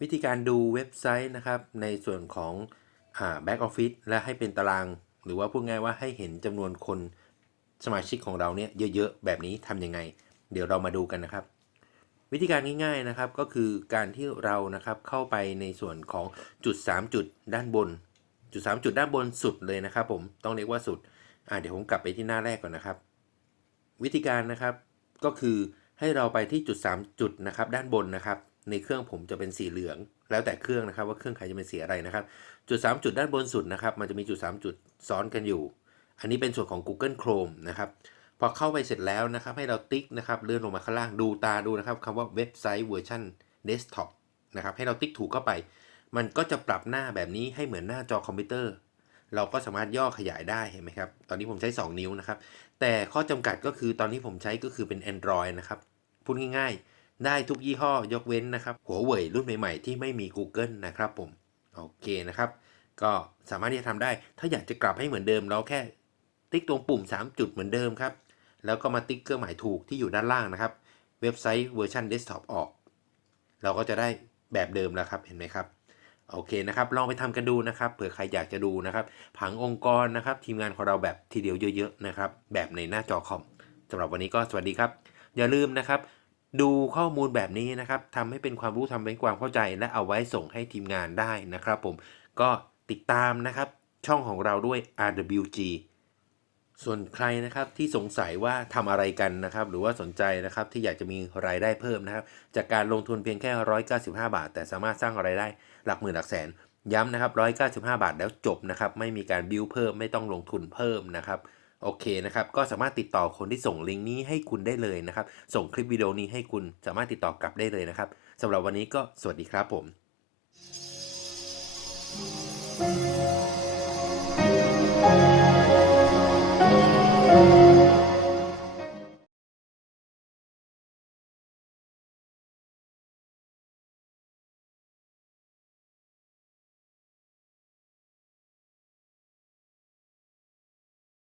วิธีการดูเว็บไซต์นะครับ ในส่วนของอ่า back office และให้เป็นตาราง หรือว่าพูดง่ายว่าให้เห็นจำนวนคนสมาชิกของเราเนี่ยเยอะๆ แบบนี้ทำยังไง เดี๋ยวเรามาดูกันนะครับ วิธีการง่ายๆนะครับก็คือการที่เรานะครับเข้าไปในส่วนของจุด 3 จุดด้านบน จุด 3 จุดด้านบนสุดเลยนะครับ ผมต้องเรียกว่าสุดอ่าเดี๋ยวผมกลับไปที่หน้าแรกก่อนนะครับ วิธีการนะครับก็คือให้เราไปที่จุด 3 จุดนะครับ ด้านบนนะครับ ในเครื่องผมจะเป็นสีเหลือง แล้วแต่เครื่องนะครับว่าเครื่องใครจะเป็นสีอะไรนะครับ จุด 3 จุดด้านบนสุดนะครับ มันจะมีจุด 3 จุดซ้อนกันอยู่ อันนี้เป็นส่วนของ Google Chrome นะครับ พอเข้าไปเสร็จแล้วนะครับ ให้เราติ๊กนะครับเลื่อนลงมาข้างล่างดูตาดูนะครับคำว่าเว็บไซต์เวอร์ชันเดสก์ท็อปนะครับ ให้เราติ๊กถูกเข้าไป มันก็จะปรับหน้าแบบนี้ให้เหมือนหน้าจอคอมพิวเตอร์ เราก็สามารถย่อขยายได้เห็นไหมครับ ตอนนี้ผมใช้ 2 นิ้วนะครับ แต่ข้อจำกัดก็คือตอนที่ผมใช้ก็คือเป็น Android นะครับ พูดง่ายๆ ได้ทุกยี่ห้อยกเว้นนะครับหัวเว่ยรุ่นใหม่ๆที่ไม่มี Google นะครับผม โอเคนะครับ ก็สามารถที่จะทำได้ ถ้าอยากจะกลับให้เหมือนเดิม เราแค่ติ๊กตรงปุ่ม 3 จุดเหมือนเดิมครับ แล้วก็มาติ๊กเครื่องหมายถูกที่อยู่ด้านล่างนะครับ เว็บไซต์เวอร์ชันเดสก์ท็อปออก เราก็จะได้แบบเดิมแล้วครับเห็นไหมครับโอเคนะครับลองไปทำกันดูนะครับเผื่อใครอยากจะดูนะครับผังองค์กรนะครับทีมงานของเราแบบทีเดียวเยอะๆนะครับแบบในหน้าจอคอมสำหรับวันนี้ก็สวัสดีครับ อย่าลืมนะครับ ดูข้อมูลแบบนี้นะครับทำให้เป็นความรู้ทำให้เป็นความเข้าใจ และเอาไว้ส่งให้ทีมงานได้นะครับผมก็ติดตามนะครับช่องของเราด้วย RWG ส่วนใครนะครับที่สงสัยว่าทำอะไรกันนะครับหรือว่าสนใจนะครับที่อยากจะมีรายได้เพิ่มนะครับจากการลงทุนเพียงแค่ 195 บาท แต่สามารถสร้างรายได้หลักหมื่นหลักแสน ย้ำนะครับ 195 บาทแล้วจบนะครับไม่มีการบิวเพิ่มไม่ต้องลงทุนเพิ่มนะครับ โอเคนะครับ ก็สามารถติดต่อคนที่ส่งลิงก์นี้ให้คุณได้เลยนะครับ ส่งคลิปวิดีโอนี้ให้คุณสามารถติดต่อกลับได้เลยนะครับสำหรับวันนี้ก็สวัสดีครับผม